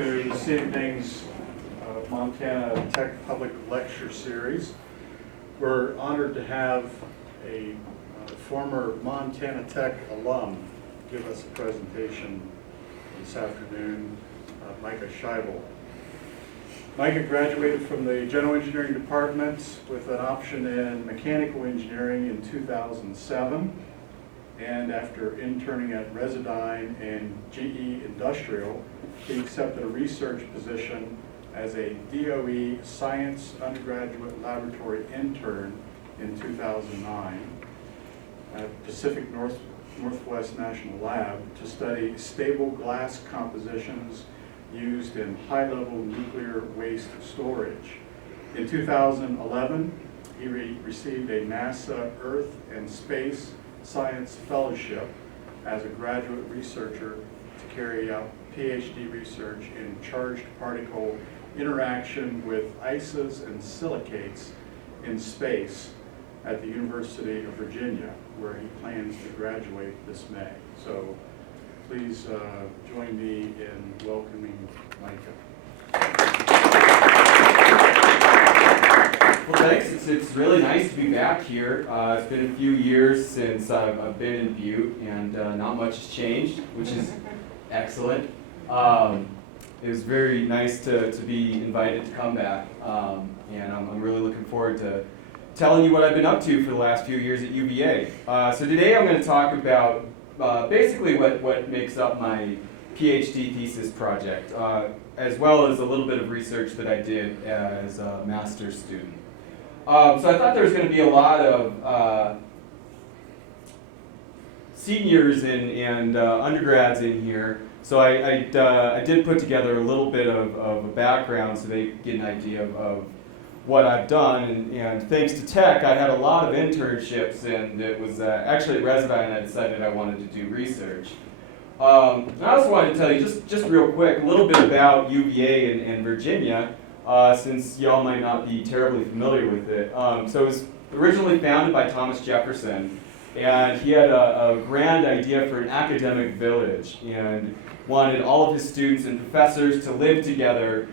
to this evening's Montana Tech Public Lecture Series. We're honored to have a former Montana Tech alum give us a presentation this afternoon, Micah Schaible. Micah graduated from the General Engineering Department with an option in Mechanical Engineering in 2007. And after interning at Resodyne and GE Industrial, he accepted a research position as a DOE Science Undergraduate Laboratory Intern in 2009 at Pacific Northwest National Lab to study stable glass compositions used in high-level nuclear waste storage. In 2011, he received a NASA Earth and Space Science Fellowship as a graduate researcher to carry out PhD research in charged particle interaction with ices and silicates in space at the University of Virginia, where he plans to graduate this May. So please join me in welcoming Micah. Well, thanks. It's really nice to be back here. It's been a few years since I've been in Butte, and not much has changed, which is excellent. It was very nice to be invited to come back, and I'm really looking forward to telling you what I've been up to for the last few years at UVA. So today I'm going to talk about basically what makes up my PhD thesis project, as well as a little bit of research that I did as a master's student. So I thought there was going to be a lot of seniors and undergrads in here, so I did put together a little bit of a background so they get an idea of what I've done, and thanks to Tech, I had a lot of internships, and it was actually at Resodyne I decided I wanted to do research. I also wanted to tell you, just real quick, a little bit about UVA and Virginia, since y'all might not be terribly familiar with it. So it was originally founded by Thomas Jefferson, and he had a grand idea for an academic village, and wanted all of his students and professors to live together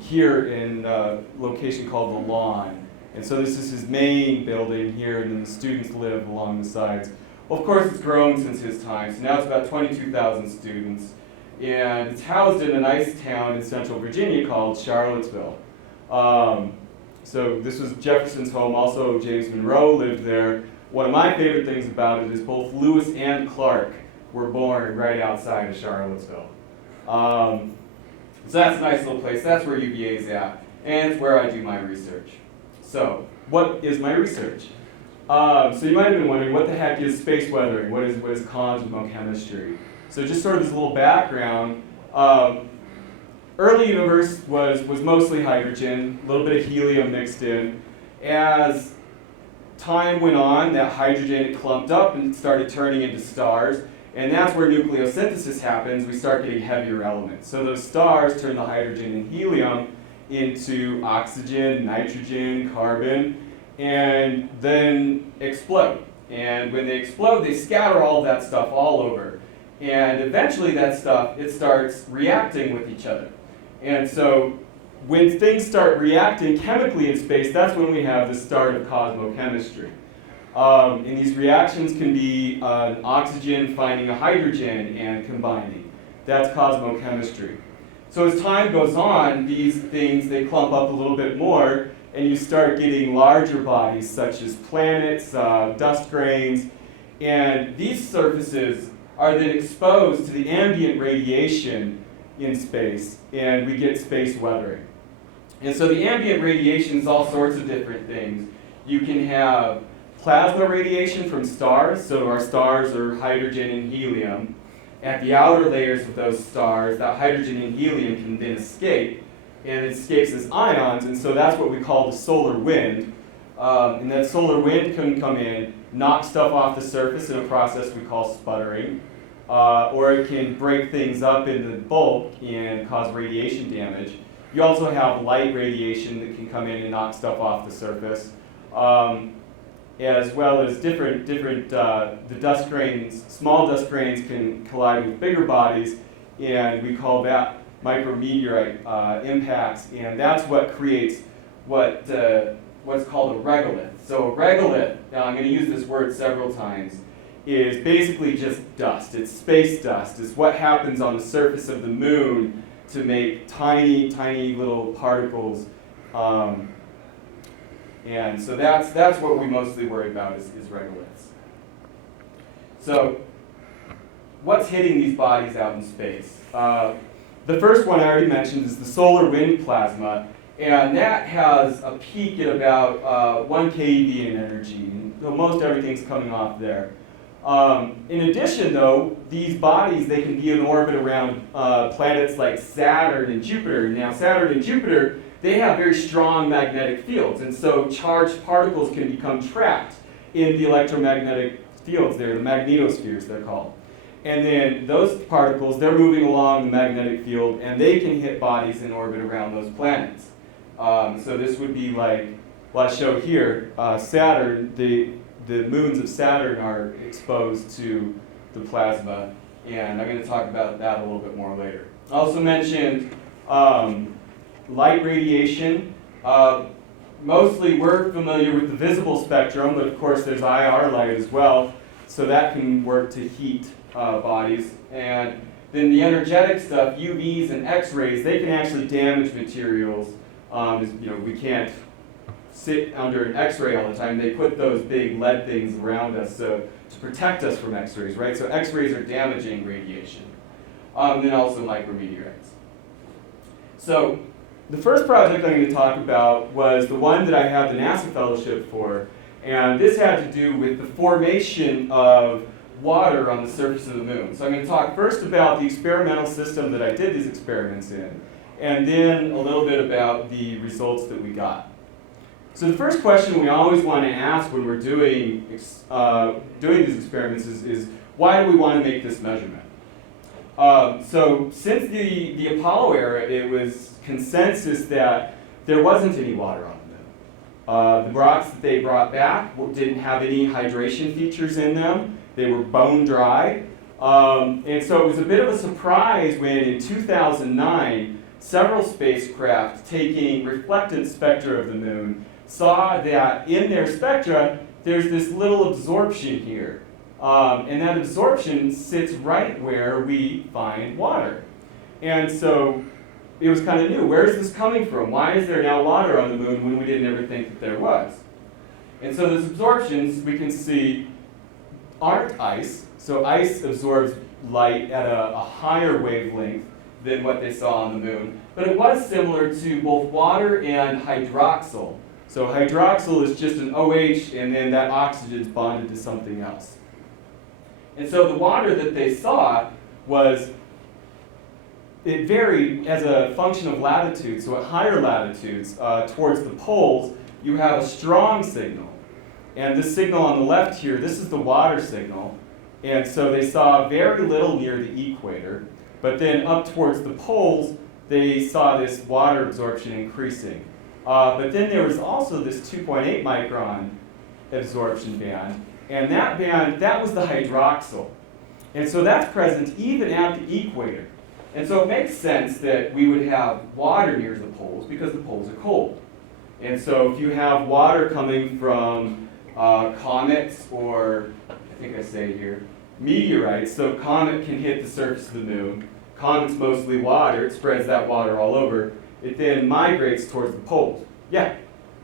here in a location called the Lawn. And so this is his main building here, and then the students live along the sides. Well, of course, it's grown since his time, so now it's about 22,000 students, and it's housed in a nice town in central Virginia called Charlottesville. So this was Jefferson's home. Also, James Monroe lived there. One of my favorite things about it is both Lewis and Clark were born right outside of Charlottesville. So that's a nice little place. That's where UVA is at, and it's where I do my research. So, what is my research? So you might have been wondering, what the heck is space weathering? What is cosmochemistry? So just sort of this little background. Early universe was mostly hydrogen, a little bit of helium mixed in. As time went on, that hydrogen clumped up and started turning into stars. And that's where nucleosynthesis happens. We start getting heavier elements. So those stars turn the hydrogen and helium into oxygen, nitrogen, carbon, and then explode. And when they explode, they scatter all of that stuff all over. And eventually that stuff, it starts reacting with each other. And so when things start reacting chemically in space, that's when we have the start of cosmochemistry. And these reactions can be an oxygen finding a hydrogen and combining. That's cosmochemistry. So as time goes on, these things, they clump up a little bit more, and you start getting larger bodies such as planets, dust grains, and these surfaces are then exposed to the ambient radiation in space, and we get space weathering. And so the ambient radiation is all sorts of different things. You can have plasma radiation from stars, so our stars are hydrogen and helium. At the outer layers of those stars, that hydrogen and helium can then escape, and it escapes as ions, and so that's what we call the solar wind. And that solar wind can come in, knock stuff off the surface in a process we call sputtering, or it can break things up into bulk and cause radiation damage. You also have light radiation that can come in and knock stuff off the surface. As well as the dust grains, small dust grains can collide with bigger bodies, and we call that micrometeorite impacts, and that's what creates what's called a regolith. So a regolith, now I'm going to use this word several times, is basically just dust. It's space dust. It's what happens on the surface of the moon to make tiny, tiny little particles. And so that's what we mostly worry about is regoliths. So what's hitting these bodies out in space? The first one I already mentioned is the solar wind plasma, and that has a peak at about 1 keV in energy. And so most everything's coming off there. In addition, though, these bodies, they can be in orbit around planets like Saturn and Jupiter. Now, Saturn and Jupiter, they have very strong magnetic fields, and so charged particles can become trapped in the electromagnetic fields there, the magnetospheres they're called. And then those particles, they're moving along the magnetic field, and they can hit bodies in orbit around those planets. So this would be like, well, I show here, Saturn, the moons of Saturn are exposed to the plasma, and I'm going to talk about that a little bit more later. I also mentioned light radiation. Mostly we're familiar with the visible spectrum, but of course there's IR light as well, so that can work to heat bodies. And then the energetic stuff, UVs and X-rays, they can actually damage materials. We can't sit under an X-ray all the time. They put those big lead things around us to protect us from X-rays, right? So X-rays are damaging radiation. And then also micrometeorites. So the first project I'm going to talk about was the one that I have the NASA fellowship for, and this had to do with the formation of water on the surface of the moon. So I'm going to talk first about the experimental system that I did these experiments in, and then a little bit about the results that we got. So the first question we always want to ask when we're doing these experiments is why do we want to make this measurement? So since the Apollo era, it was consensus that there wasn't any water on the moon. The rocks that they brought back didn't have any hydration features in them. They were bone dry. And so it was a bit of a surprise when in 2009, several spacecraft taking reflectance spectra of the moon saw that in their spectra, there's this little absorption here. And that absorption sits right where we find water. And so it was kind of new. Where is this coming from? Why is there now water on the moon when we didn't ever think that there was? And so those absorptions, we can see, aren't ice. So ice absorbs light at a higher wavelength than what they saw on the moon. But it was similar to both water and hydroxyl. So hydroxyl is just an OH, and then that oxygen is bonded to something else. And so the water that they saw it varied as a function of latitude. So at higher latitudes, towards the poles, you have a strong signal. And this signal on the left here, this is the water signal. And so they saw very little near the equator. But then up towards the poles, they saw this water absorption increasing. But then there was also this 2.8 micron absorption band. And that band, that was the hydroxyl. And so that's present even at the equator. And so it makes sense that we would have water near the poles because the poles are cold. And so if you have water coming from comets or, I think I say here, meteorites, so comet can hit the surface of the moon. Comet's mostly water, it spreads that water all over. It then migrates towards the poles. Yeah?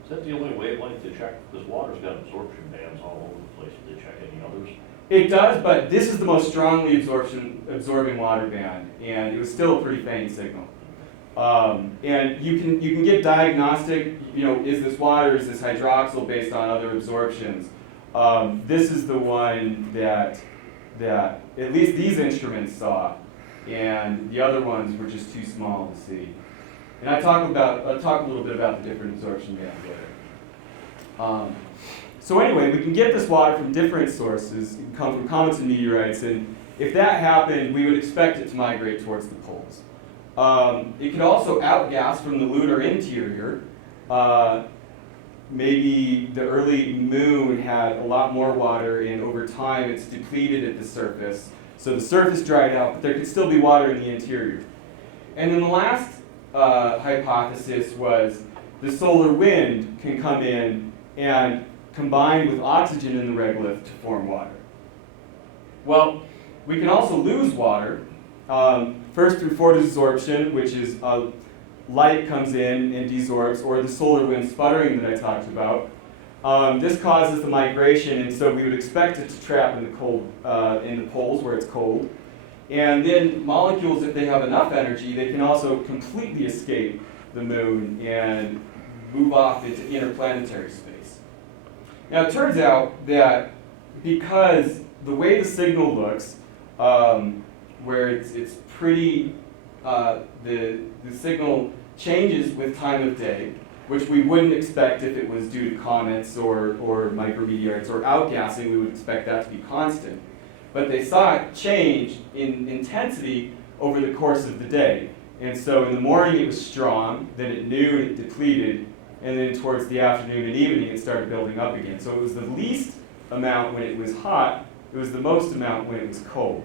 Is that the only wavelength to check? Because water's got absorption bands all over the place. Do they check any others? It does, but this is the most strongly absorbing water band, and it was still a pretty faint signal. And you can get diagnostic, is this water, is this hydroxyl based on other absorptions. This is the one that at least these instruments saw, and the other ones were just too small to see. And I'll talk a little bit about the different absorption bands later. So anyway, we can get this water from different sources. It can come from comets and meteorites, and if that happened, we would expect it to migrate towards the poles. It could also outgas from the lunar interior. Maybe the early moon had a lot more water, and over time it's depleted at the surface. So the surface dried out, but there could still be water in the interior. And then the last hypothesis was the solar wind can come in and combine with oxygen in the regolith to form water. Well, we can also lose water, first through photoabsorption, which is light comes in and desorbs, or the solar wind sputtering that I talked about. This causes the migration, and so we would expect it to trap in the cold, in the poles where it's cold. And then molecules, if they have enough energy, they can also completely escape the moon and move off into interplanetary space. Now it turns out that because the way the signal looks, where it's pretty, the signal changes with time of day, which we wouldn't expect if it was due to comets or micrometeorites or outgassing. We would expect that to be constant. But they saw it change in intensity over the course of the day. And so in the morning it was strong, then at noon it depleted, and then towards the afternoon and evening it started building up again. So it was the least amount when it was hot, it was the most amount when it was cold.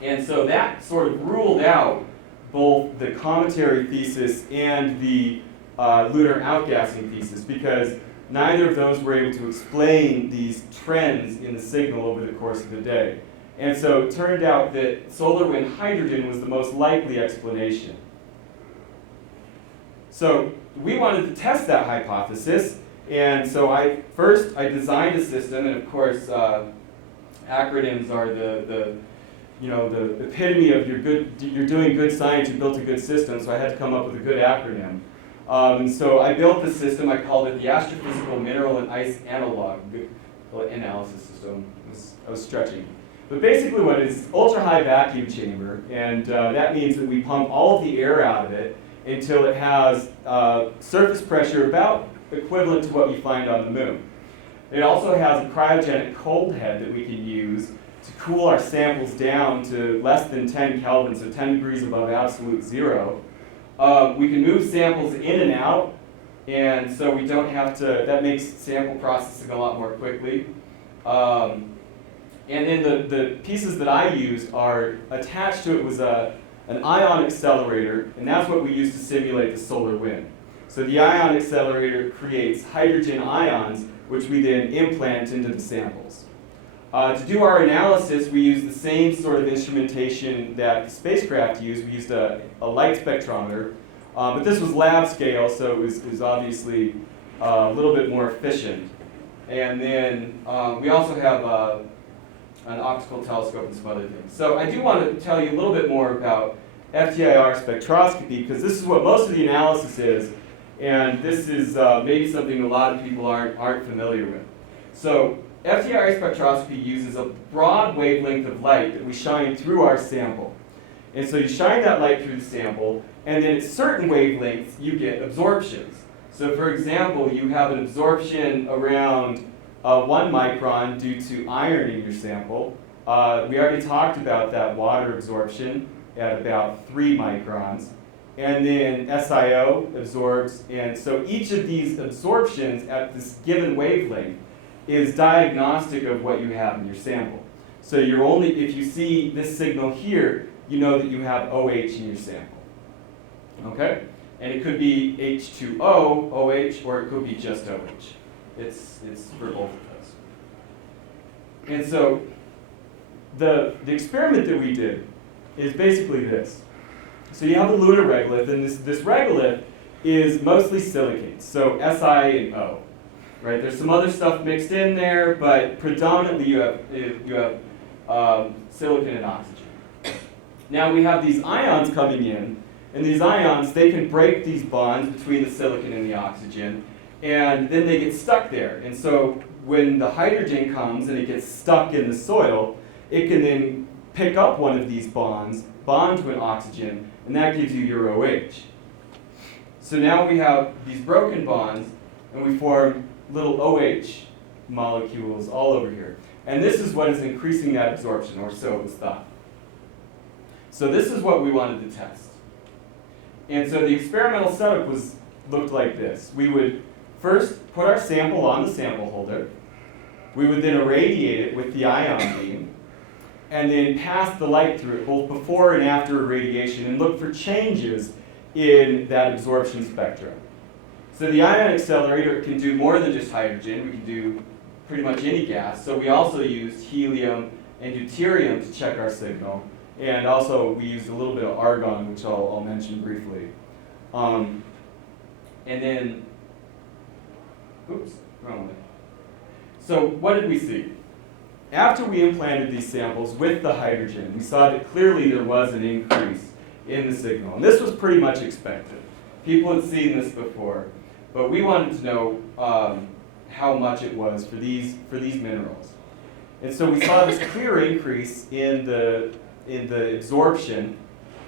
And so that sort of ruled out both the cometary thesis and the lunar outgassing thesis, because neither of those were able to explain these trends in the signal over the course of the day. And so it turned out that solar wind hydrogen was the most likely explanation. So we wanted to test that hypothesis, and so I designed a system, and of course acronyms are the epitome of you're doing good science, you built a good system, so I had to come up with a good acronym. So I built this system, I called it the Astrophysical Mineral and Ice Analog Analysis System. I was stretching. But basically what it is, ultra-high vacuum chamber, and that means that we pump all of the air out of it until it has surface pressure about equivalent to what we find on the moon. It also has a cryogenic cold head that we can use to cool our samples down to less than 10 Kelvin, so 10 degrees above absolute zero. We can move samples in and out, and so we don't have to, that makes sample processing a lot more quickly. And then the pieces that I used are attached to it was an ion accelerator, and that's what we use to simulate the solar wind. So the ion accelerator creates hydrogen ions, which we then implant into the samples. To do our analysis, we used the same sort of instrumentation that the spacecraft used. We used a light spectrometer, but this was lab scale, so it was obviously a little bit more efficient. And then we also have an optical telescope and some other things. So I do want to tell you a little bit more about Ftir spectroscopy, because this is what most of the analysis is, and this is maybe something a lot of people aren't familiar with. So Ftir spectroscopy uses a broad wavelength of light that we shine through our sample. And so you shine that light through the sample, and then at certain wavelengths you get absorptions. So for example, you have an absorption around 1 micron due to iron in your sample. We already talked about that water absorption at about 3 microns. And then SiO absorbs, and so each of these absorptions at this given wavelength is diagnostic of what you have in your sample. So you're only, if you see this signal here, you know that you have OH in your sample. Okay? And it could be H2O, OH, or it could be just OH. It's for both of those. And so the experiment that we did is basically this. So you have a lunar regolith, and this regolith is mostly silicates, so Si and O. Right? There's some other stuff mixed in there, but predominantly you have silicon and oxygen. Now we have these ions coming in, and these ions, they can break these bonds between the silicon and the oxygen, and then they get stuck there. And so when the hydrogen comes and it gets stuck in the soil, it can then pick up one of these bonds, bond to an oxygen, and that gives you your OH. So now we have these broken bonds, and we form little OH molecules all over here. And this is what is increasing that absorption, or so it was thought. So this is what we wanted to test. And so the experimental setup looked like this. We would first put our sample on the sample holder. We would then irradiate it with the ion beam. and then pass the light through it, both before and after irradiation, and look for changes in that absorption spectrum. So the ion accelerator can do more than just hydrogen. We can do pretty much any gas. So we also used helium and deuterium to check our signal. And also we used a little bit of argon, which I'll mention briefly. And then, oops, wrong way. So what did we see? After we implanted these samples with the hydrogen, we saw that clearly there was an increase in the signal. And this was pretty much expected. People had seen this before, but we wanted to know how much it was for these minerals. And so we saw this clear increase in the absorption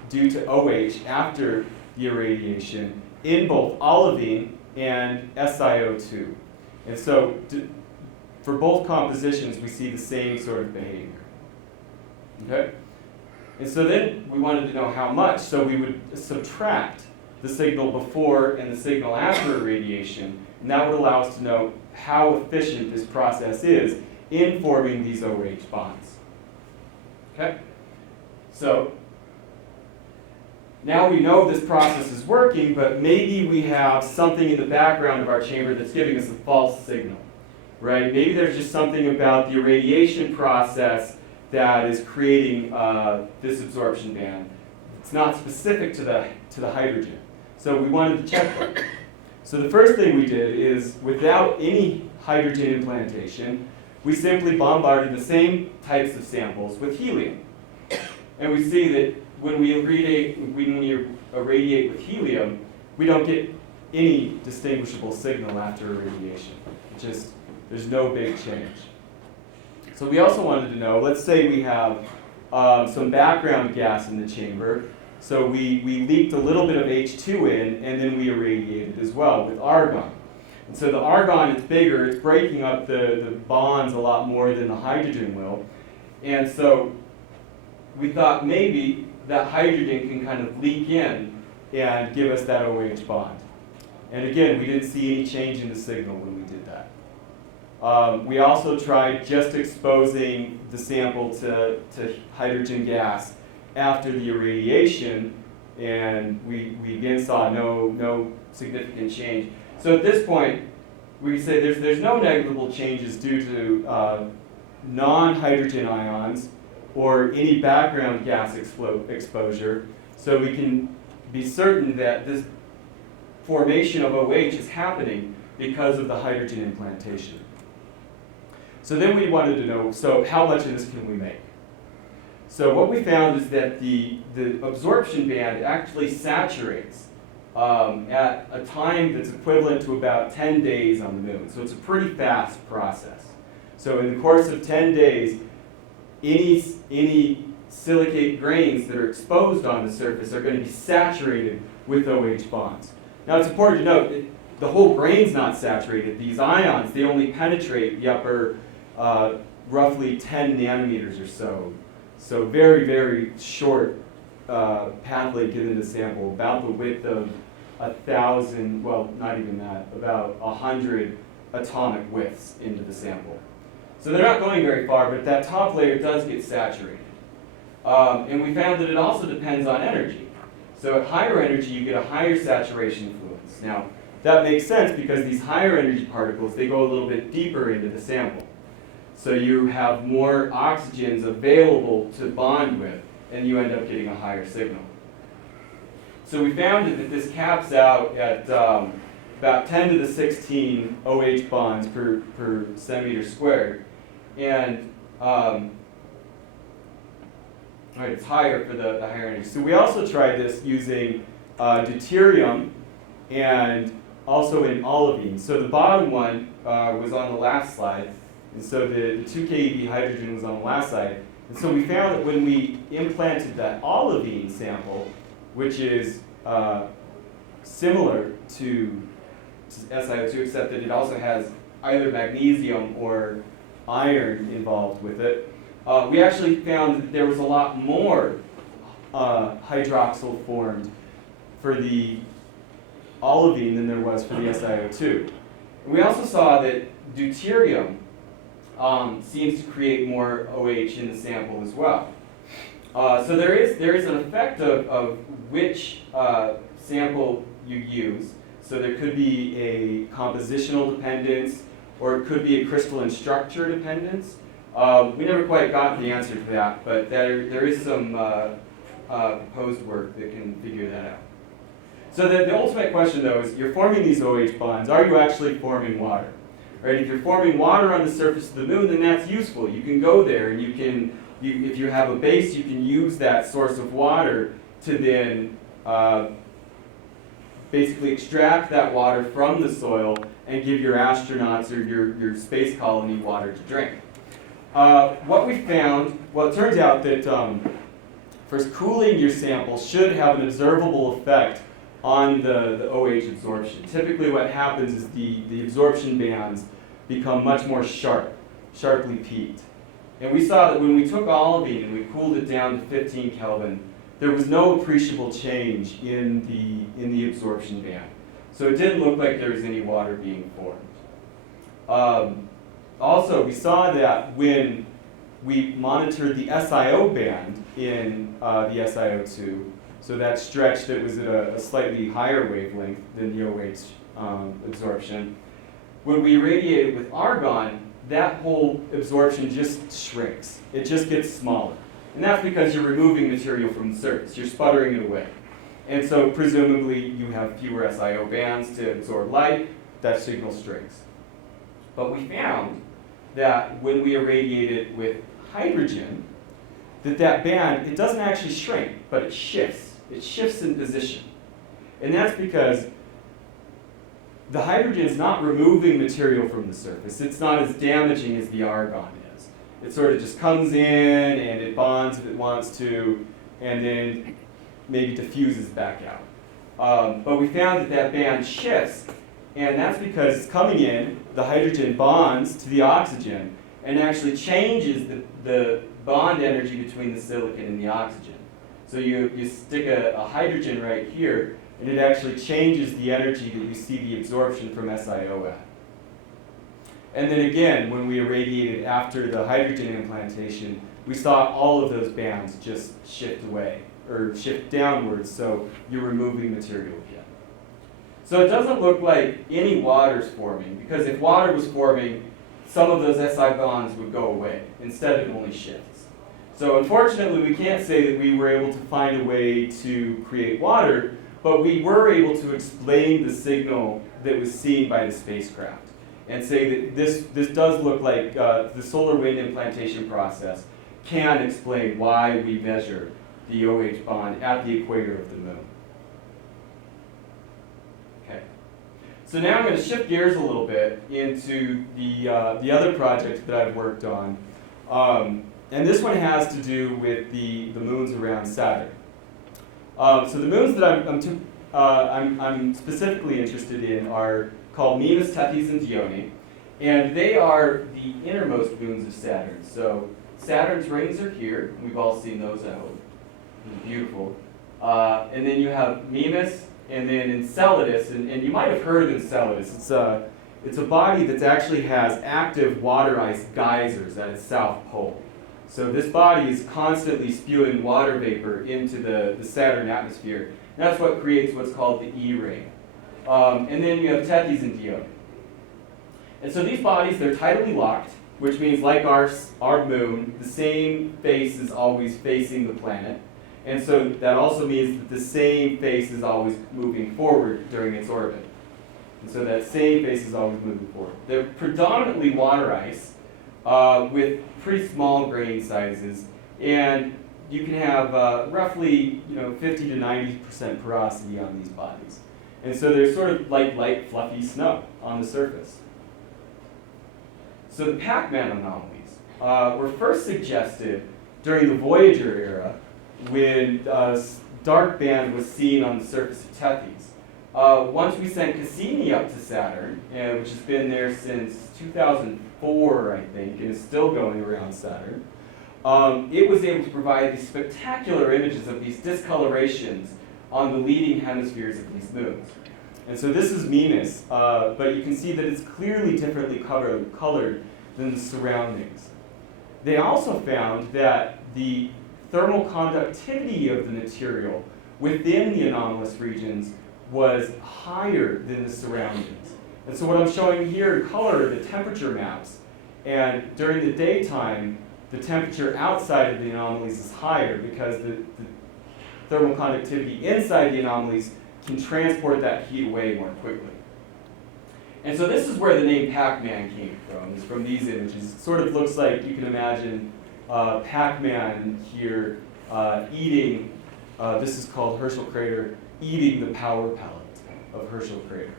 due to OH after the irradiation in both olivine and SiO2. And so for both compositions, we see the same sort of behavior. Okay? And so then we wanted to know how much, so we would subtract the signal before and the signal after irradiation, and that would allow us to know how efficient this process is in forming these OH bonds. Okay? So now we know this process is working, but maybe we have something in the background of our chamber that's giving us a false signal, right? Maybe there's just something about the irradiation process that is creating this absorption band. It's not specific to the hydrogen. So we wanted to check that. So the first thing we did is, without any hydrogen implantation, we simply bombarded the same types of samples with helium. And we see that when we irradiate with helium, we don't get any distinguishable signal after irradiation. There's no big change. So we also wanted to know, let's say we have some background gas in the chamber. So we leaked a little bit of H2 in, and then we irradiated as well with argon. And so the argon is bigger, it's breaking up the bonds a lot more than the hydrogen will. And so we thought maybe that hydrogen can kind of leak in and give us that OH bond. And again, we didn't see any change in the signal when we did that. We also tried just exposing the sample to hydrogen gas after the irradiation, and we again saw no significant change. So at this point, we say there's no negligible changes due to non-hydrogen ions or any background gas exposure, so we can be certain that this formation of OH is happening because of the hydrogen implantation. So then we wanted to know, so how much of this can we make? So what we found is that the absorption band actually saturates at a time that's equivalent to about 10 days on the moon. So it's a pretty fast process. So in the course of 10 days, any silicate grains that are exposed on the surface are going to be saturated with OH bonds. Now it's important to note that the whole grain's not saturated. These ions, they only penetrate the upper roughly 10 nanometers or so. So very, very short path length in the sample, about the width of 1,000, well, not even that, about 100 atomic widths into the sample. So they're not going very far, but that top layer does get saturated. And we found that it also depends on energy. So at higher energy, you get a higher saturation fluence. Now, that makes sense because these higher energy particles, they go a little bit deeper into the sample. So you have more oxygens available to bond with, and you end up getting a higher signal. So we found that this caps out at about 10 to the 16 OH bonds per centimeter squared. And it's higher for the higher energy. So we also tried this using deuterium and also in olivine. So the bottom one was on the last slide. And so the 2 keV hydrogen was on the last side. And so we found that when we implanted that olivine sample, which is similar to SiO2, except that it also has either magnesium or iron involved with it, we actually found that there was a lot more hydroxyl formed for the olivine than there was for the SiO2. And we also saw that deuterium seems to create more OH in the sample as well. So there is an effect of which sample you use. So there could be a compositional dependence, or it could be a crystalline structure dependence. We never quite got the answer to that, but there is some proposed work that can figure that out. So the ultimate question, though, is you're forming these OH bonds. Are you actually forming water? Right? If you're forming water on the surface of the moon, then that's useful. You can go there, and if you have a base, you can use that source of water to then basically extract that water from the soil and give your astronauts or your space colony water to drink. What we found, well, it turns out that first, cooling your sample should have an observable effect on the OH absorption. Typically what happens is the absorption bands become much more sharply peaked. And we saw that when we took olivine and we cooled it down to 15 Kelvin, there was no appreciable change in the absorption band. So it didn't look like there was any water being formed. Also, we saw that when we monitored the SiO band in the SiO2, so that stretch that was at a slightly higher wavelength than the OH absorption, when we irradiate it with argon, that whole absorption just shrinks. It just gets smaller. And that's because you're removing material from the surface. You're sputtering it away. And so presumably you have fewer SiO bands to absorb light. That signal shrinks. But we found that when we irradiate it with hydrogen, that band, it doesn't actually shrink, but it shifts. It shifts in position. And that's because the hydrogen is not removing material from the surface. It's not as damaging as the argon is. It sort of just comes in and it bonds if it wants to, and then maybe diffuses back out. But we found that band shifts, and that's because it's coming in, the hydrogen bonds to the oxygen, and actually changes the bond energy between the silicon and the oxygen. So you stick a hydrogen right here, and it actually changes the energy that you see the absorption from SiO at. And then again, when we irradiated after the hydrogen implantation, we saw all of those bands just shift away, or shift downwards, so you're removing material again. So it doesn't look like any water's forming, because if water was forming, some of those Si bonds would go away. Instead, it only shifts. So unfortunately, we can't say that we were able to find a way to create water, but we were able to explain the signal that was seen by the spacecraft and say that this does look like the solar wind implantation process can explain why we measure the OH bond at the equator of the moon. Okay. So now I'm going to shift gears a little bit into the other project that I've worked on. And this one has to do with the moons around Saturn. So the moons that I'm specifically interested in are called Mimas, Tethys, and Dione, and they are the innermost moons of Saturn. So Saturn's rings are here. We've all seen those, I hope. They're beautiful. And then you have Mimas, and then Enceladus, and you might have heard of Enceladus. It's a body that actually has active water ice geysers at its south pole. So this body is constantly spewing water vapor into the Saturn atmosphere. And that's what creates what's called the E ring. And then you have Tethys and Dione. And so these bodies, they're tidally locked, which means like our moon, the same face is always facing the planet. And so that also means that the same face is always moving forward during its orbit. And so that same face is always moving forward. They're predominantly water ice with pretty small grain sizes, and you can have roughly 50 to 90% porosity on these bodies. And so they're sort of like light, fluffy snow on the surface. So the Pac-Man anomalies were first suggested during the Voyager era when dark band was seen on the surface of Tethys. Once we sent Cassini up to Saturn, which has been there since 2004, I think, and is still going around Saturn, it was able to provide these spectacular images of these discolorations on the leading hemispheres of these moons. And so this is Mimas, but you can see that it's clearly differently colored than the surroundings. They also found that the thermal conductivity of the material within the anomalous regions was higher than the surroundings. And so what I'm showing here in color are the temperature maps. And during the daytime, the temperature outside of the anomalies is higher because the thermal conductivity inside the anomalies can transport that heat away more quickly. And so this is where the name Pac-Man came from, is from these images. It sort of looks like you can imagine Pac-Man here eating, this is called Herschel crater, eating the power pellet of Herschel crater.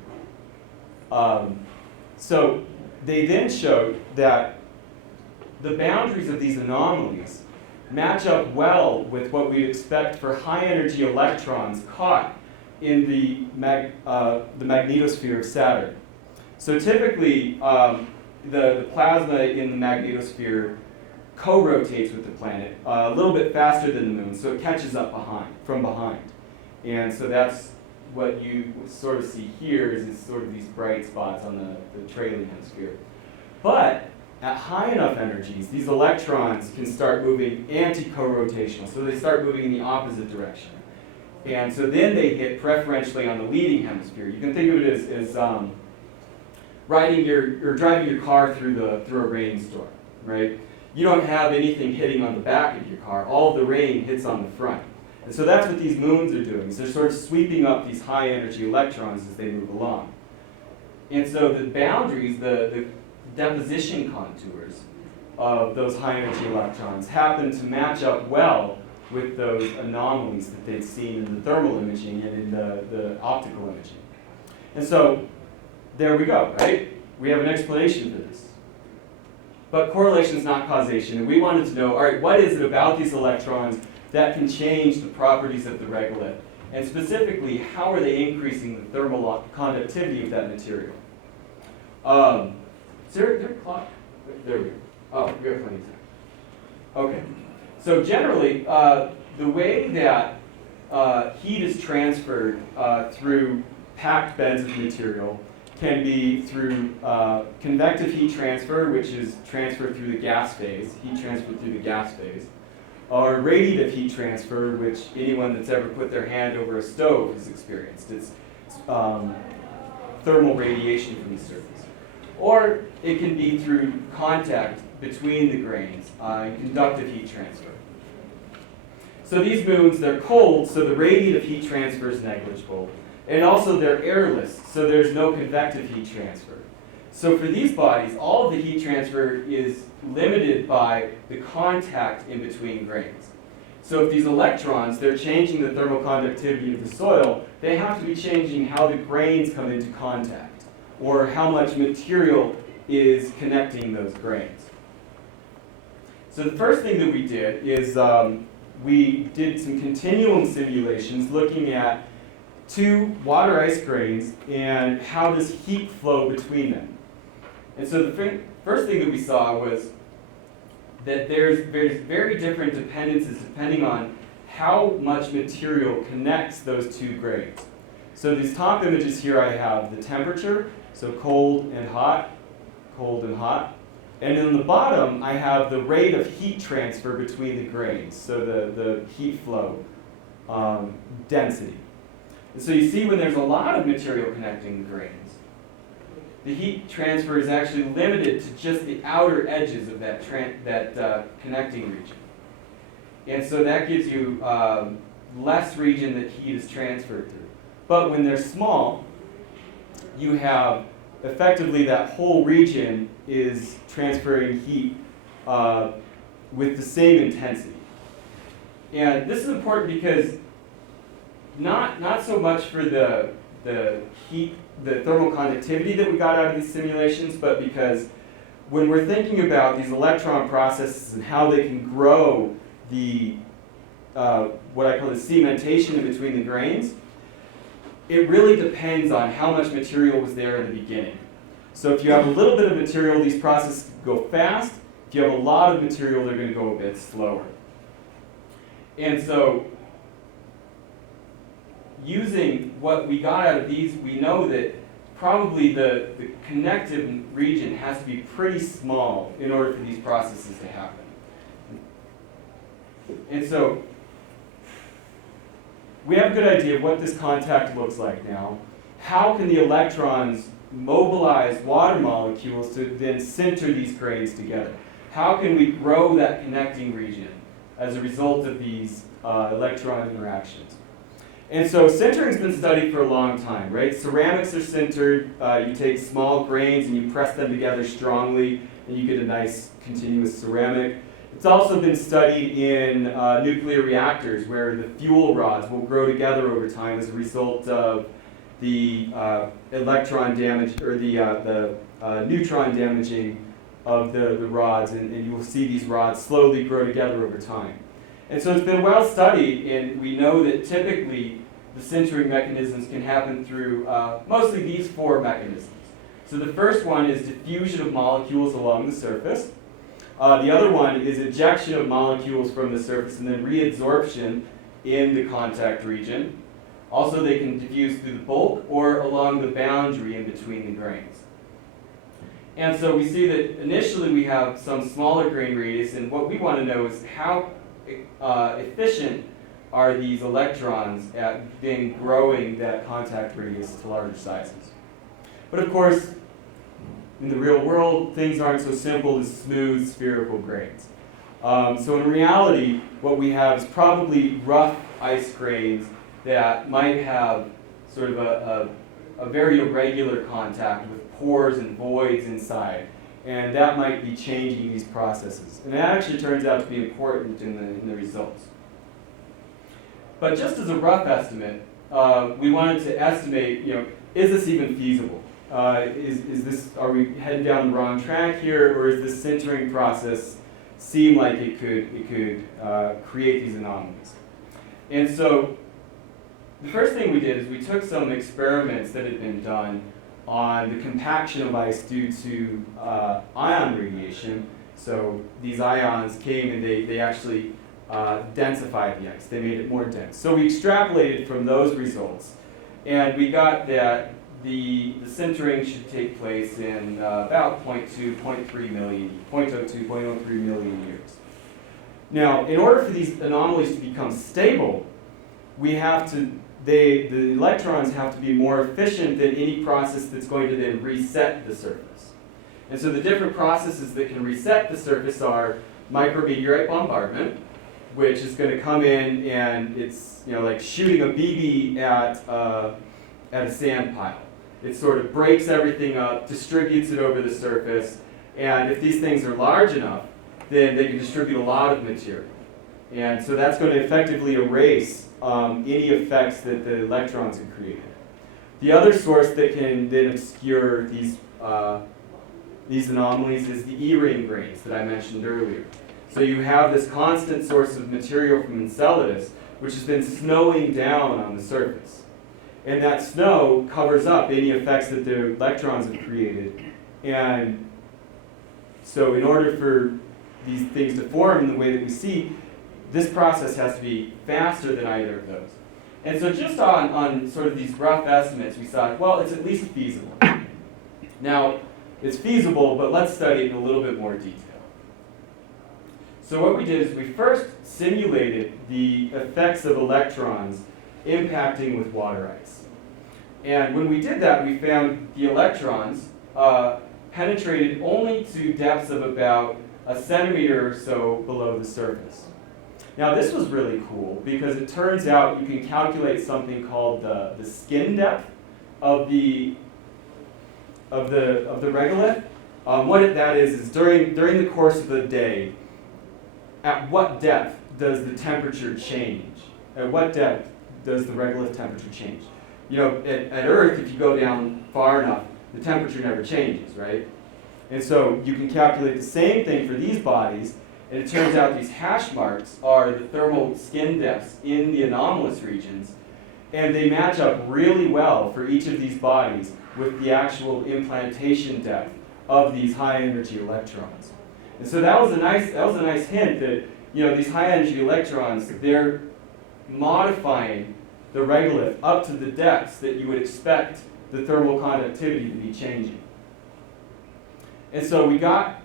So they then showed that the boundaries of these anomalies match up well with what we'd expect for high energy electrons caught in the magnetosphere of Saturn. So typically, the plasma in the magnetosphere co-rotates with the planet a little bit faster than the moon, so it catches up from behind. And so that's what you sort of see here is sort of these bright spots on the trailing hemisphere. But at high enough energies, these electrons can start moving anti-co-rotational, so they start moving in the opposite direction. And so then they hit preferentially on the leading hemisphere. You can think of it as driving your car through a rainstorm, right? You don't have anything hitting on the back of your car. All of the rain hits on the front. And so that's what these moons are doing. So they're sort of sweeping up these high energy electrons as they move along. And so the boundaries, the deposition contours of those high energy electrons happen to match up well with those anomalies that they've seen in the thermal imaging and in the optical imaging. And so there we go, right? We have an explanation for this. But correlation is not causation, and we wanted to know, all right, what is it about these electrons that can change the properties of the regolith? And specifically, how are they increasing the thermal conductivity of that material? Is there a clock? There we go. Oh, we have plenty of time. Okay. So generally, the way that heat is transferred through packed beds of material can be through convective heat transfer, which is transferred through the gas phase, heat transfer through the gas phase, or radiative heat transfer, which anyone that's ever put their hand over a stove has experienced. It's thermal radiation from the surface. Or it can be through contact between the grains, conductive heat transfer. So these moons, they're cold, so the radiative heat transfer is negligible. And also they're airless, so there's no convective heat transfer. So for these bodies, all of the heat transfer is limited by the contact in between grains. So if these electrons, they're changing the thermal conductivity of the soil, they have to be changing how the grains come into contact, or how much material is connecting those grains. So the first thing that we did is we did some continuum simulations looking at two water ice grains and how does heat flow between them. And so the first thing that we saw was that there's very different dependencies depending on how much material connects those two grains. So these top images here I have the temperature, so cold and hot, cold and hot. And in the bottom I have the rate of heat transfer between the grains, so the heat flow density. And so you see when there's a lot of material connecting the grains, the heat transfer is actually limited to just the outer edges of that connecting region. And so that gives you less region that heat is transferred through. But when they're small, you have effectively that whole region is transferring heat with the same intensity. And this is important because not so much for the heat, the thermal conductivity that we got out of these simulations, but because when we're thinking about these electron processes and how they can grow the what I call the cementation in between the grains, it really depends on how much material was there in the beginning. So if you have a little bit of material, these processes go fast. If you have a lot of material, they're going to go a bit slower. And so using what we got out of these, we know that probably the connective region has to be pretty small in order for these processes to happen. And so we have a good idea of what this contact looks like now. How can the electrons mobilize water molecules to then center these grains together? How can we grow that connecting region as a result of these electron interactions? And so centering's been studied for a long time, right? Ceramics are centered. You take small grains and you press them together strongly, and you get a nice continuous ceramic. It's also been studied in nuclear reactors, where the fuel rods will grow together over time as a result of the electron damage, or the neutron damaging of the rods, and you will see these rods slowly grow together over time. And so it's been well studied, and we know that typically the sintering mechanisms can happen through mostly these four mechanisms. So the first one is diffusion of molecules along the surface. The other one is ejection of molecules from the surface and then reabsorption in the contact region. Also, they can diffuse through the bulk or along the boundary in between the grains. And so we see that initially we have some smaller grain radius, and what we want to know is how efficient are these electrons at then growing that contact radius to larger sizes. But of course, in the real world, things aren't so simple as smooth spherical grains. So in reality, what we have is probably rough ice grains that might have sort of a very irregular contact with pores and voids inside. And that might be changing these processes. And that actually turns out to be important in the results. But just as a rough estimate, we wanted to estimate, is this even feasible? Are we heading down the wrong track here, or is this sintering process seem like it could create these anomalies? And so the first thing we did is we took some experiments that had been done on the compaction of ice due to ion radiation. So these ions came and they actually densified the ice. They made it more dense. So we extrapolated from those results, and we got that the sintering should take place in about 0.02 million years. Now, in order for these anomalies to become stable, the electrons have to be more efficient than any process that's going to then reset the surface. And so the different processes that can reset the surface are micrometeorite bombardment, which is going to come in and it's like shooting a BB at a sand pile. It sort of breaks everything up, distributes it over the surface, and if these things are large enough, then they can distribute a lot of material. And so that's going to effectively erase any effects that the electrons have created. The other source that can then obscure these anomalies is the E-ring grains that I mentioned earlier. So you have this constant source of material from Enceladus, which has been snowing down on the surface. And that snow covers up any effects that the electrons have created. And so in order for these things to form in the way that we see, this process has to be faster than either of those. And so just on sort of these rough estimates, we thought, well, it's at least feasible. Now, it's feasible, but let's study it in a little bit more detail. So what we did is we first simulated the effects of electrons impacting with water ice. And when we did that, we found the electrons penetrated only to depths of about a centimeter or so below the surface. Now this was really cool because it turns out you can calculate something called the skin depth of the regolith. What that is during the course of the day, at what depth does the temperature change? At what depth does the regolith temperature change? At Earth, if you go down far enough, the temperature never changes, right? And so you can calculate the same thing for these bodies, and it turns out these hash marks are the thermal skin depths in the anomalous regions, and they match up really well for each of these bodies with the actual implantation depth of these high energy electrons. And so that was a nice hint that these high energy electrons, they're modifying the regolith up to the depths that you would expect the thermal conductivity to be changing. And so we got,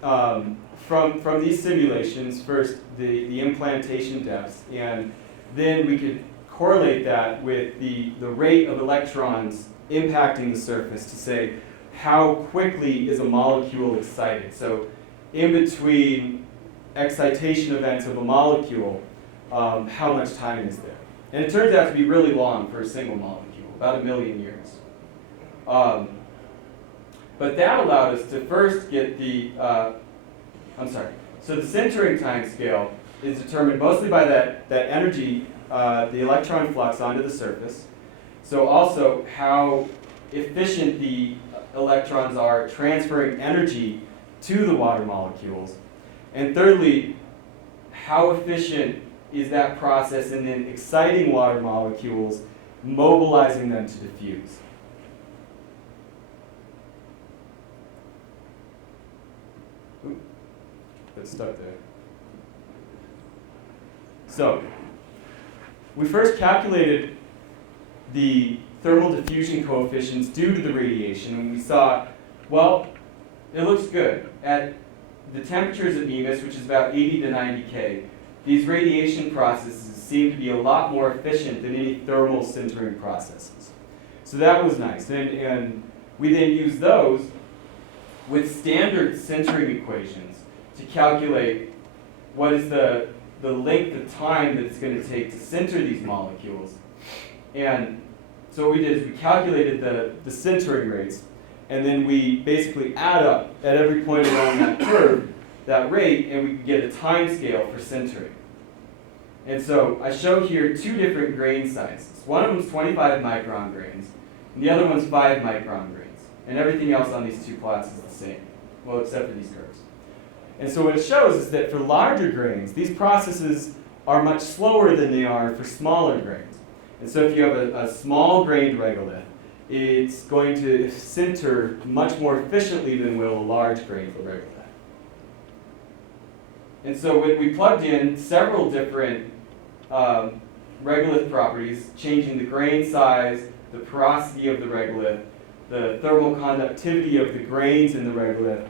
from these simulations, first the implantation depths, and then we could correlate that with the rate of electrons impacting the surface to say how quickly is a molecule excited. So in between excitation events of a molecule, how much time is there? And it turns out to be really long for a single molecule, about 1 million years. But that allowed us to first get the, so the sintering time scale is determined mostly by that energy, the electron flux onto the surface. So also how efficient the electrons are transferring energy to the water molecules. And thirdly, how efficient is that process in then exciting water molecules, mobilizing them to diffuse. Ooh, got stuck there. So, we first calculated the thermal diffusion coefficients due to the radiation, and we saw, well, it looks good. At the temperatures at Mimas, which is about 80 to 90 K, these radiation processes seem to be a lot more efficient than any thermal sintering processes. So that was nice. And we then used those with standard sintering equations to calculate what is the length of time that it's going to take to sinter these molecules. And so what we did is we calculated the sintering rates, and then we basically add up at every point along that curve that rate, and we can get a time scale for sintering. And so I show here 2 different grain sizes. One of them is 25 micron grains, and the other one's 5 micron grains. And everything else on these 2 plots is the same, well, except for these curves. And so what it shows is that for larger grains, these processes are much slower than they are for smaller grains. And so if you have a small grained regolith, it's going to sinter much more efficiently than will a large grained regolith. And so we plugged in several different regolith properties, changing the grain size, the porosity of the regolith, the thermal conductivity of the grains in the regolith.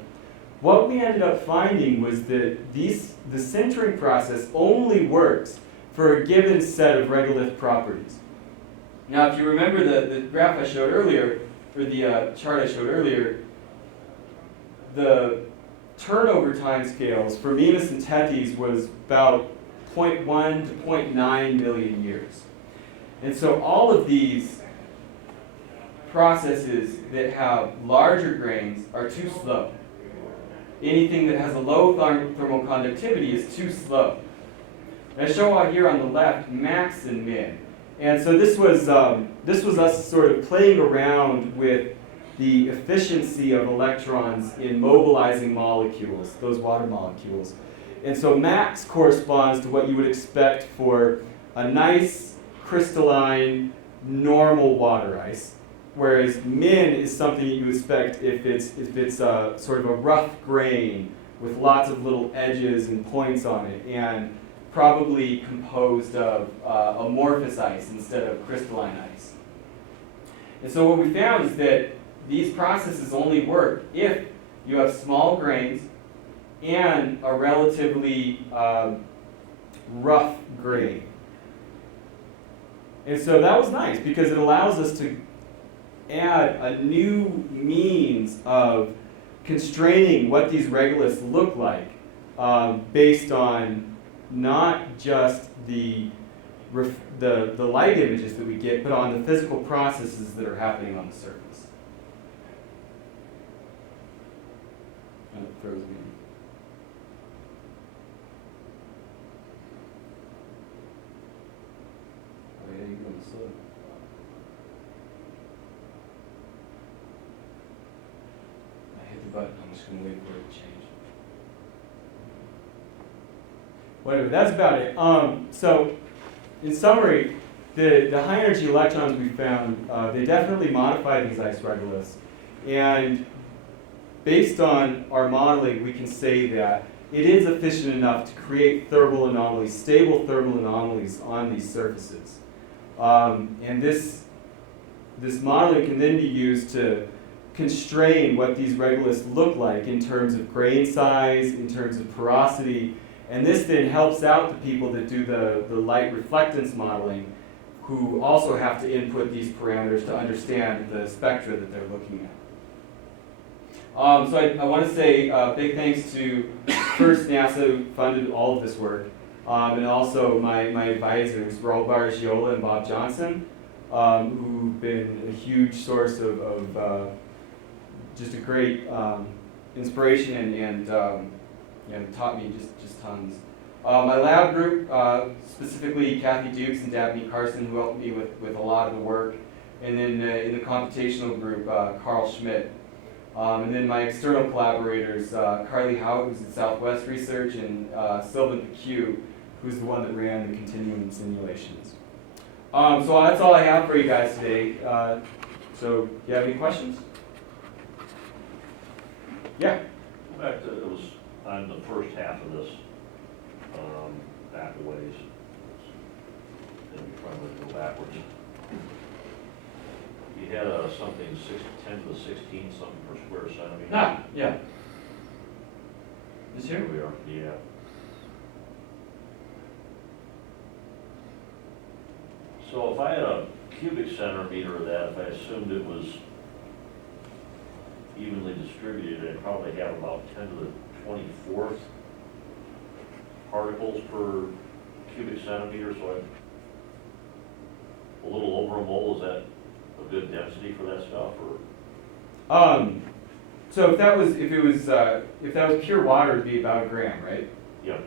What we ended up finding was that the sintering process only works for a given set of regolith properties. Now, if you remember the graph I showed earlier, or the chart I showed earlier, the turnover time scales for Mimas and Tethys was about 0.1 to 0.9 million years. And so all of these processes that have larger grains are too slow. Anything that has a low thermal conductivity is too slow. And I show out here on the left max and min. And so this was us sort of playing around with the efficiency of electrons in mobilizing molecules, those water molecules. And so max corresponds to what you would expect for a nice, crystalline, normal water ice, whereas min is something that you expect if it's sort of a rough grain with lots of little edges and points on it, and probably composed of amorphous ice instead of crystalline ice. And so what we found is that these processes only work if you have small grains and a relatively rough grain. And so that was nice because it allows us to add a new means of constraining what these regoliths look like based on not just the light images that we get, but on the physical processes that are happening on the surface. And it throws me. Oh yeah, you're going slow. I hit the button, I'm just going to wait for it to change. Whatever, that's about it. So, in summary, the high energy electrons we found, they definitely modify these ice regoliths. And based on our modeling, we can say that it is efficient enough to create thermal anomalies, stable thermal anomalies on these surfaces. And this this modeling can then be used to constrain what these regoliths look like in terms of grain size, in terms of porosity, and this then helps out the people that do the light reflectance modeling, who also have to input these parameters to understand the spectra that they're looking at. So I want to say big thanks to first NASA, who funded all of this work, and also my advisors, Raul Bargiola and Bob Johnson, who've been a huge source of just a great inspiration and taught me just tons. My lab group, specifically Kathy Dukes and Dabney Carson, who helped me with a lot of the work, and then in the computational group, Carl Schmidt. And then my external collaborators, Carly Howe, who's at Southwest Research, and Sylvan Pecue, who's the one that ran the Continuum Simulations. So that's all I have for you guys today. So do you have any questions? Yeah? Back to, it was on the first half of this, back a ways. Let me try to go backwards. You had something 10 to the 16 something per square centimeter. Ah, yeah. This Here here? we are, yeah. So if I had a cubic centimeter of that, if I assumed it was evenly distributed, I'd probably have about 10 to the 24th particles per cubic centimeter, so a little over a mole. Is that a good density for that stuff, or? So if that was pure water, it'd be about a gram, right? Yeah.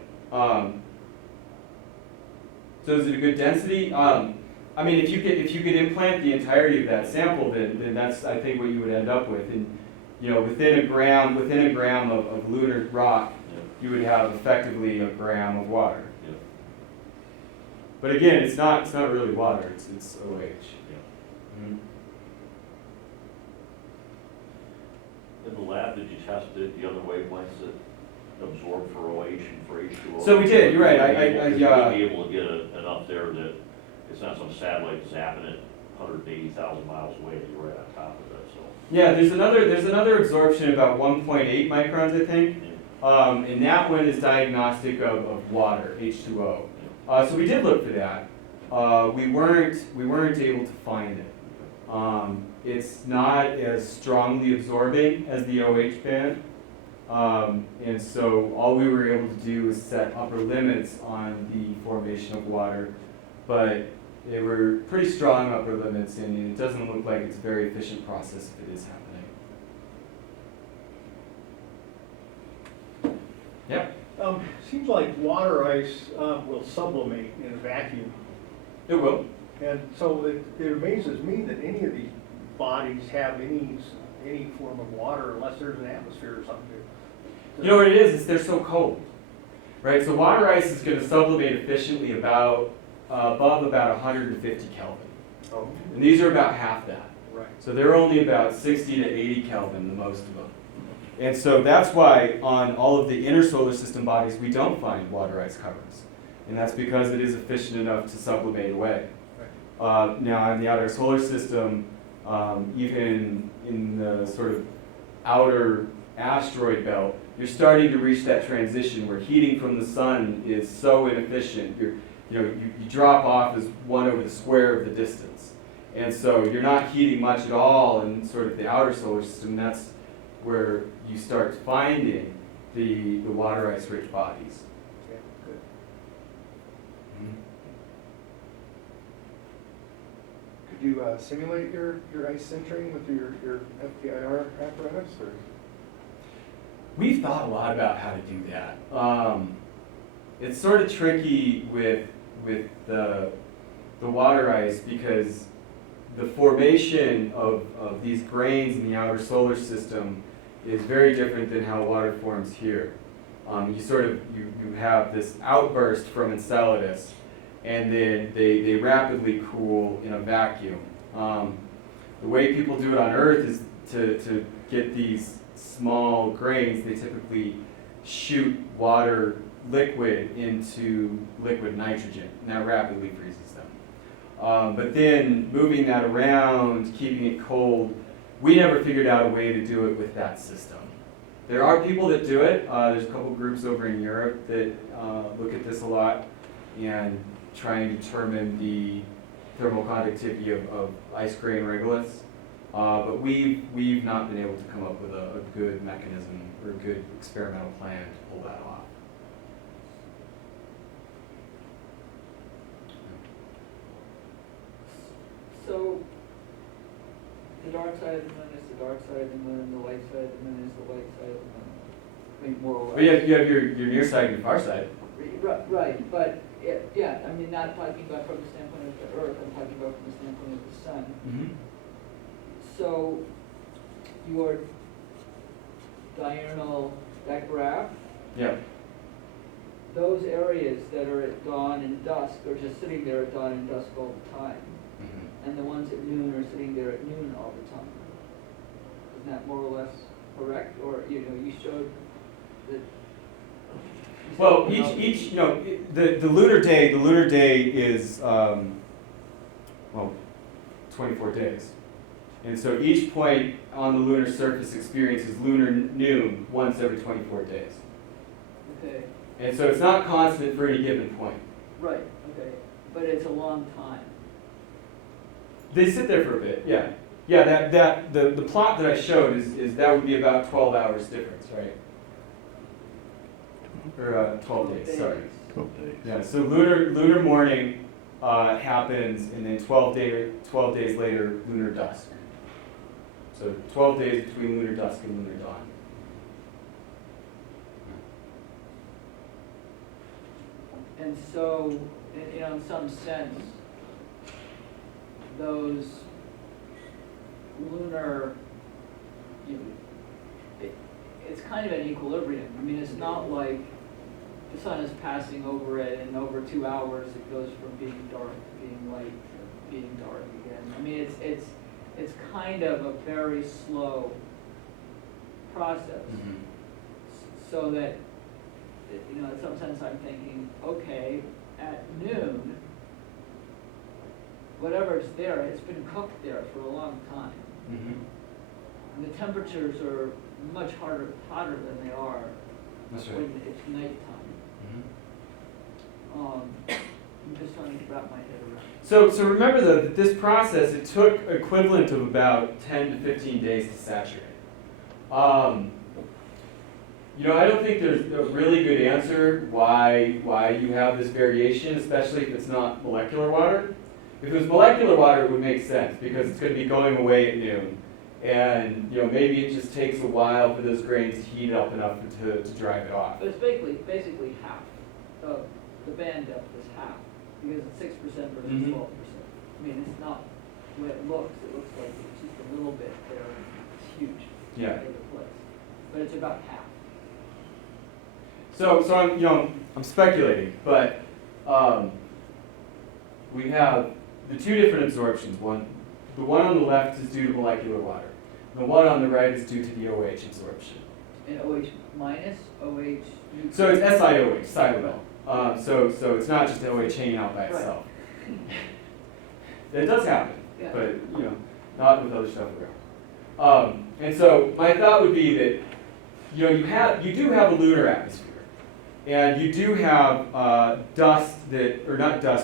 So is it a good density? I mean, if you could implant the entirety of that sample, then that's, I think, what you would end up with. And within a gram of lunar rock, you would have effectively a gram of water. Yeah. But again, it's not really water. It's OH. Yeah. Mm-hmm. In the lab, did you test it the other wavelengths that absorb for OH and for H2O? So we did. You're right. Would you be able to get enough there that it's not some satellite zapping it 180,000 miles away and you're right on top of it? So. Yeah, there's another absorption about 1.8 microns, I think, and that one is diagnostic of water, H2O. So we did look for that. We weren't able to find it. It's not as strongly absorbing as the OH band, and so all we were able to do was set upper limits on the formation of water, but they were pretty strong upper limits, and it doesn't look like it's a very efficient process if it is happening. Yep. Seems like water ice will sublimate in a vacuum. It will. And so it amazes me that any of these bodies have any form of water unless there's an atmosphere or something. You know what it is they're so cold, right? So water ice is going to sublimate efficiently above about 150 Kelvin. Oh, And these are about half that. right. So they're only about 60 to 80 Kelvin, the most of them. And so that's why on all of the inner solar system bodies, we don't find water ice covers. And that's because it is efficient enough to sublimate away. Right. Now, in the outer solar system, even in the sort of outer asteroid belt, you're starting to reach that transition where heating from the sun is so inefficient. You drop off as 1 over the square of the distance. And so you're not heating much at all in sort of the outer solar system. That's where you start finding the water ice rich bodies. Yeah, good. Could you simulate your ice sintering with your FTIR apparatus? Or? We've thought a lot about how to do that. It's sort of tricky with the water ice because the formation of these grains in the outer solar system is very different than how water forms here. You have this outburst from Enceladus, and then they rapidly cool in a vacuum. The way people do it on Earth is to get these small grains. They typically shoot water liquid into liquid nitrogen, and that rapidly freezes them. But then moving that around, keeping it cold, we never figured out a way to do it with that system. There are people that do it. There's a couple groups over in Europe that look at this a lot and try and determine the thermal conductivity of ice grain regoliths. But we've not been able to come up with a good mechanism or a good experimental plan to pull that off. So, the dark side of the moon is the dark side of the moon, the light side of the moon is the light side of the moon. I mean, more or less. But you have your near side and your far side. Right, but, yeah, I mean, not talking about from the standpoint of the Earth, I'm talking about from the standpoint of the sun. Mm-hmm. So, your diurnal, that graph, Yeah. those areas that are at dawn and dusk are just sitting there at dawn and dusk all the time. Mm-hmm. And the ones at noon are sitting there at noon all the time. Isn't that more or less correct? Or, you showed that. Well, each the lunar day is 24 days, and so each point on the lunar surface experiences lunar noon once every 24 days, Okay, and so it's not constant for any given point. right, okay, but it's a long time. They sit there for a bit, yeah. The plot that I showed is that would be about 12 hours difference, right? Or 12 days, sorry. 12 days. Yeah, so lunar morning happens, and then 12 days later, lunar dusk. So 12 days between lunar dusk and lunar dawn. And so, in some sense, those lunar, it's kind of an equilibrium. I mean, it's not like the sun is passing over it and over 2 hours it goes from being dark to being light to being dark again. I mean, it's kind of a very slow process. Mm-hmm. So that, in some sense I'm thinking, okay, at noon, whatever's there, it's been cooked there for a long time. Mm-hmm. And the temperatures are much hotter than they are That's right. when it's nighttime. Mm-hmm. I'm just trying to wrap my head around. So remember though that this process, it took equivalent of about 10 to 15 days to saturate. I don't think there's a really good answer why you have this variation, especially if it's not molecular water. If it was molecular water, it would make sense because it's going to be going away at noon. And maybe it just takes a while for those grains to heat up enough to drive it off. But it's basically half. The band depth is half because it's 6% versus 12%. Mhm. I mean, it's not the way it looks. It looks like it's just a little bit there. It's huge. Yeah. All over the place. But it's about half. So I'm speculating, but we have the two different absorptions. The one on the left is due to molecular water. The one on the right is due to the OH absorption. And OH minus, OH. So it's SiOH, Schaible. So it's not just OH hanging out by Right. itself. It does happen, Yeah. but not with other stuff around. And so my thought would be that you do have a lunar atmosphere, and you do have not dust,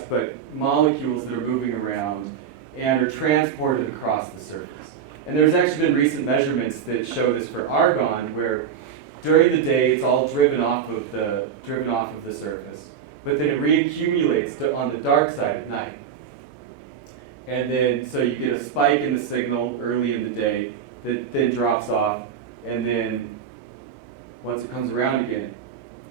but molecules that are moving around and are transported across the surface. And there's actually been recent measurements that show this for argon, where during the day it's all driven off of the surface, but then it reaccumulates on the dark side at night. And then so you get a spike in the signal early in the day that then drops off, and then once it comes around again,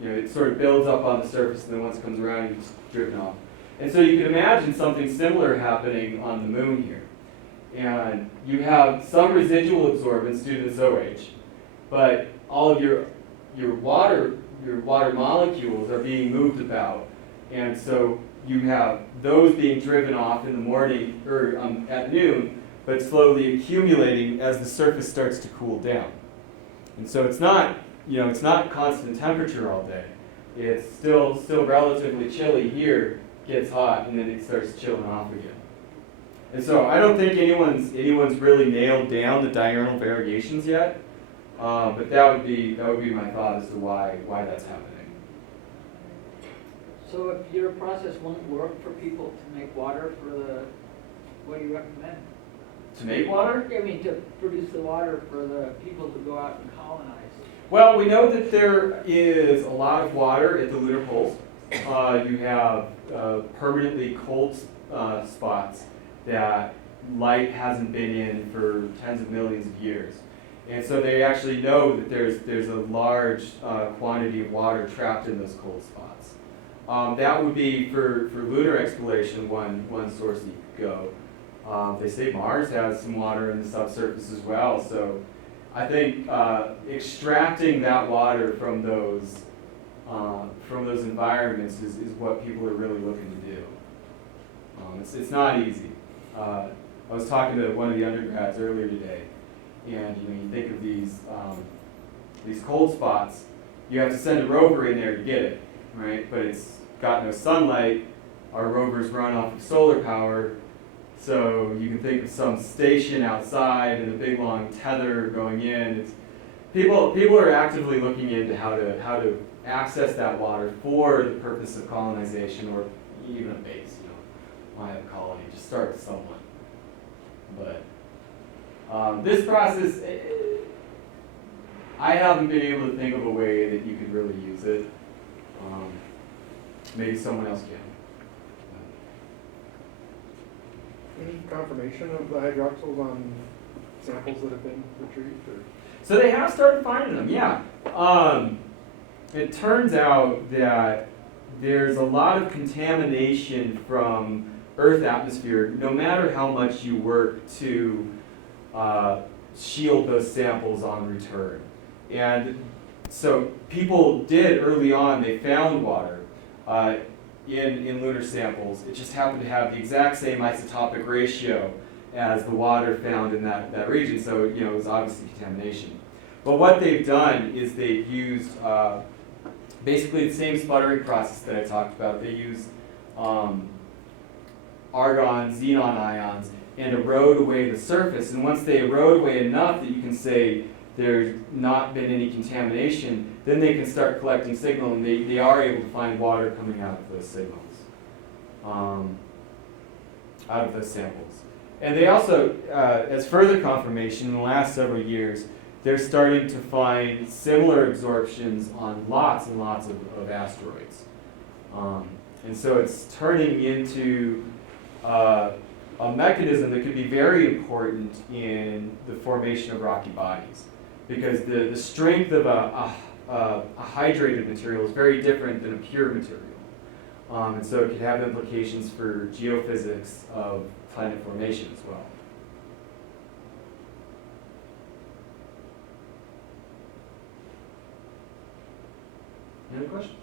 it sort of builds up on the surface, and then once it comes around, it's driven off. And so you can imagine something similar happening on the moon here. And you have some residual absorbance due to this OH, but all of your water molecules are being moved about, and so you have those being driven off in the morning or at noon, but slowly accumulating as the surface starts to cool down. And so it's not constant temperature all day. It's still relatively chilly here, gets hot, and then it starts chilling off again. And so I don't think anyone's really nailed down the diurnal variations yet. But that would be my thought as to why that's happening. So if your process won't work for people to make water what do you recommend? To make water? I mean, to produce the water for the people to go out and colonize. Well, we know that there is a lot of water at the lunar poles. You have permanently cold spots that light hasn't been in for tens of millions of years. And so they actually know that there's a large quantity of water trapped in those cold spots. That would be, for lunar exploration, one source that you could go. They say Mars has some water in the subsurface as well, so I think extracting that water from those environments is what people are really looking to do. It's not easy. I was talking to one of the undergrads earlier today, and you think of these cold spots. You have to send a rover in there to get it, right? But it's got no sunlight. Our rovers run off of solar power, so you can think of some station outside and a big long tether going in. People are actively looking into how to access that water for the purpose of colonization, or even a base. Why have a colony? Just start with someone. But this process, I haven't been able to think of a way that you could really use it. Maybe someone else can. Any confirmation of the hydroxyls on samples that have been retrieved? Or? So they have started finding them, yeah. It turns out that there's a lot of contamination from Earth atmosphere, no matter how much you work to shield those samples on return. And so people did early on, they found water in lunar samples. It just happened to have the exact same isotopic ratio as the water found in that region, so it was obviously contamination. But what they've done is they've used basically the same sputtering process that I talked about. They use argon, xenon ions, and erode away the surface. And once they erode away enough that you can say there's not been any contamination, then they can start collecting signal, and they are able to find water coming out of those signals, out of those samples. And they also, as further confirmation, in the last several years, they're starting to find similar absorptions on lots and lots of asteroids. And so it's turning into a mechanism that could be very important in the formation of rocky bodies, because the strength of a hydrated material is very different than a pure material. And so it could have implications for geophysics of planet formation as well. Any other questions?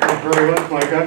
Thank you very much, Micah.